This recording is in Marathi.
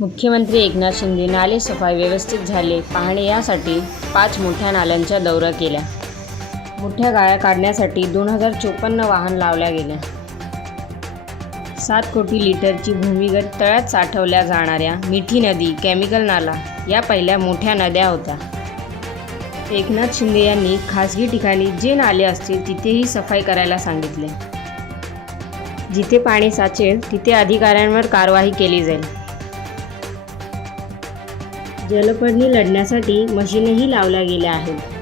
मुख्यमंत्री एकनाथ शिंदे नाले सफाई व्यवस्थित झाले पाहणे यासाठी 5 मोठ्या नाल्यांचा दौरा केला। मोठ्या गाळ्या काढण्यासाठी 2054 वाहन लावल्या गेल्या। 7 कोटी लिटरची भूमिगत तळ्यात साठवल्या जाणाऱ्या मिठी नदी, केमिकल नाला या पहिल्या मोठ्या नद्या होत्या। एकनाथ शिंदे यांनी खासगी ठिकाणी जे नाले असतील तिथेही सफाई करायला सांगितले। जिथे पाणी साचेल तिथे अधिकाऱ्यांवर कारवाई केली जाईल। जलपर्णी लढण्यासाठी मशीनही लावल्या गेल्या आहेत।